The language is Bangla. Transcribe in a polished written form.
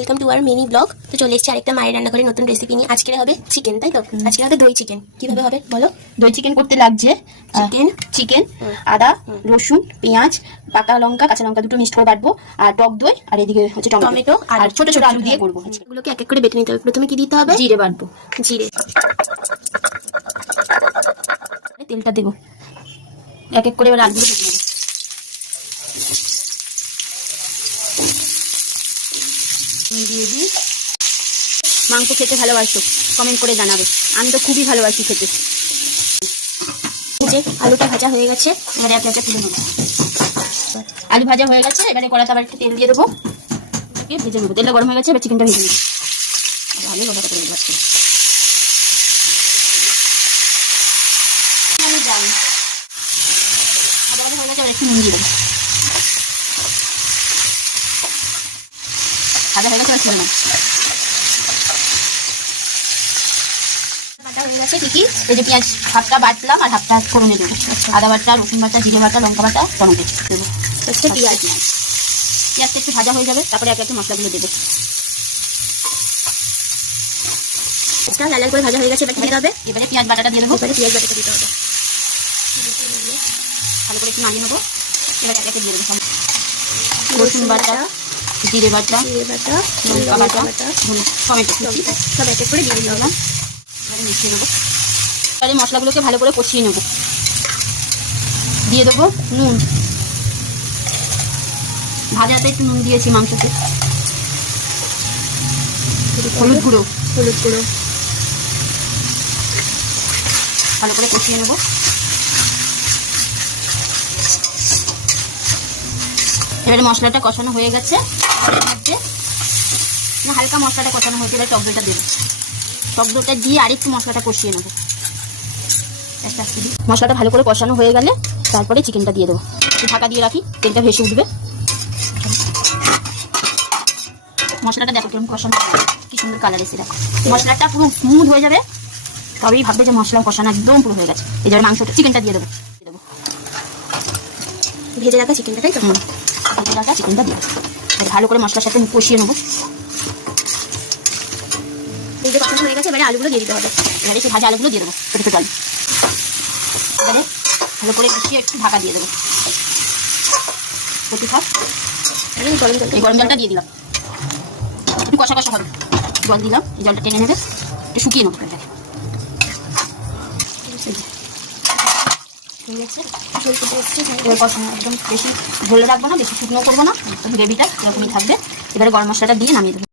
Welcome to our mini blog. তো চলে এসেছি আরেকটা মায়ের রান্নাঘরে নতুন রেসিপি নিয়ে। আজকে হবে চিকেন, তাই তো? আজকে হবে দই চিকেন। কিভাবে হবে বলো? দই চিকেন করতে লাগছে চিকেন আদা রসুন পেঁয়াজ পাকা লঙ্কা কাঁচা লঙ্কা দুটো মিক্সড করে বাটবো, আর টক দই, আর এদিকে হচ্ছে টমেটো আর ছোট ছোট আলু দিয়ে করবো। এগুলোকে এক এক করে বেটে নিতে হবে। প্রথমে কি দিতে হবে? জিরে বাটবো, জিরে, তেলটা দেবো এক এক করে, এবার আলুগুলো কেটে নেবো। দিয়ে দিই। মাংস খেতে ভালোবাসো কমেন্ট করে জানাবে, আমি তো খুবই ভালোবাসি খেতে। যে আলুটা ভাজা হয়ে গেছে, এবারে একে একে তুলে নেবো। আলু ভাজা হয়ে গেছে, এবারে কড়াতে আবার একটু তেল দিয়ে দেবো, ভেজে নেবো। তেলটা গরম হয়ে গেছে, এবার চিকেনটা ভেজে নেবো। ভালো গোটা করে দেবো। আমি জানি আদা ভাজা হয়ে গেছে, এবার একটু নুন দিয়ে দেবো। ভাজা হয়ে গেছে, এবার তুলে নেবো। বাটা হয়ে গেছে। কি কি? এই যে পেঁয়াজ হাফটা বাটলাম আর হাফটা ফোড়নে দেবো। আদা বাটা, রসুন বাটা, জিরে বাটা, লঙ্কা বাটা, টমেটো দেবো। ফার্স্টে পেঁয়াজ, পেঁয়াজটা একটু ভাজা হয়ে যাবে, তারপরে একে একে মশলাগুলো দেবো। লাল লাল করে ভাজা হয়ে গেছে। এবার কি দিতে হবে? এবারে পেঁয়াজ বাটাটা দিয়ে দেবো। এবারে পেঁয়াজ বাটাটা দিতে হবে। ভালো করে একটু নাড়িয়ে নেবো। এবার একে একে দিয়ে দেবো রসুন বাটা, জিরে বাটা, লঙ্কা বাটা, টমেটো কুচি সব এক এক করে দিয়ে দিতে হবে। এবারে মিশিয়ে দেবো। এবারে মশলাগুলোকে ভালো করে কষিয়ে নেবো। দিয়ে দেবো নুন, ভাজাতে একটু নুন দিয়েছি মাংসতে। হলুদ গুঁড়ো ভালো করে কষিয়ে নেবো। এবারে মশলাটা কষানো হয়ে গেছে, না হালকা মশলাটা কষানো হয়েছে। এবার টক দইটা দেবো। টক দইটা দিয়ে আরেকটু মশলাটা কষিয়ে নেবো। মশলাটা ভালো করে কষানো হয়ে গেলে তারপরে চিকেনটা দিয়ে দেবো। ঢাকা দিয়ে রাখি, তেলটা ভেসে উঠবে। মশলাটা দেখো কেমন কষানো, কি সুন্দর কালার এসে। দেখো মশলাটা পুরো স্মুথ হয়ে যাবে, তবেই ভাববে যে মশলা কষানো একদম পুরো হয়ে গেছে। এই জন্য মাংসটা চিকেনটা দিয়ে দেবো। ভেজে রাখা চিকেনটা, তাই তো? ভেজে রাখা চিকেনটা দিয়ে ভালো করে মশলার সাথে কষিয়ে নেবো। এই যে কষানো হয়ে গেছে, এবারে আলুগুলো দিয়ে দিতে হবে। এবারে সেই ভাজা আলুগুলো দিয়ে দেবো, ছোটো ছোটো আলু। এবারে ভালো করে কষিয়ে একটু ঢাকা দিয়ে দেবো। কচু থাক, এই গরম জলটা দিয়ে দিলাম। একটু কষা কষা হবে, জল দিলাম, এই জলটা টেনে নেবে, একটু শুকিয়ে নেবো। একদম বেশি ঝোলে রাখবো না, বেশি শুকনো করবো না, গ্রেভিটা এরকমই থাকবে। এবারে গরম মশলাটা দিয়ে নামিয়ে দেবো।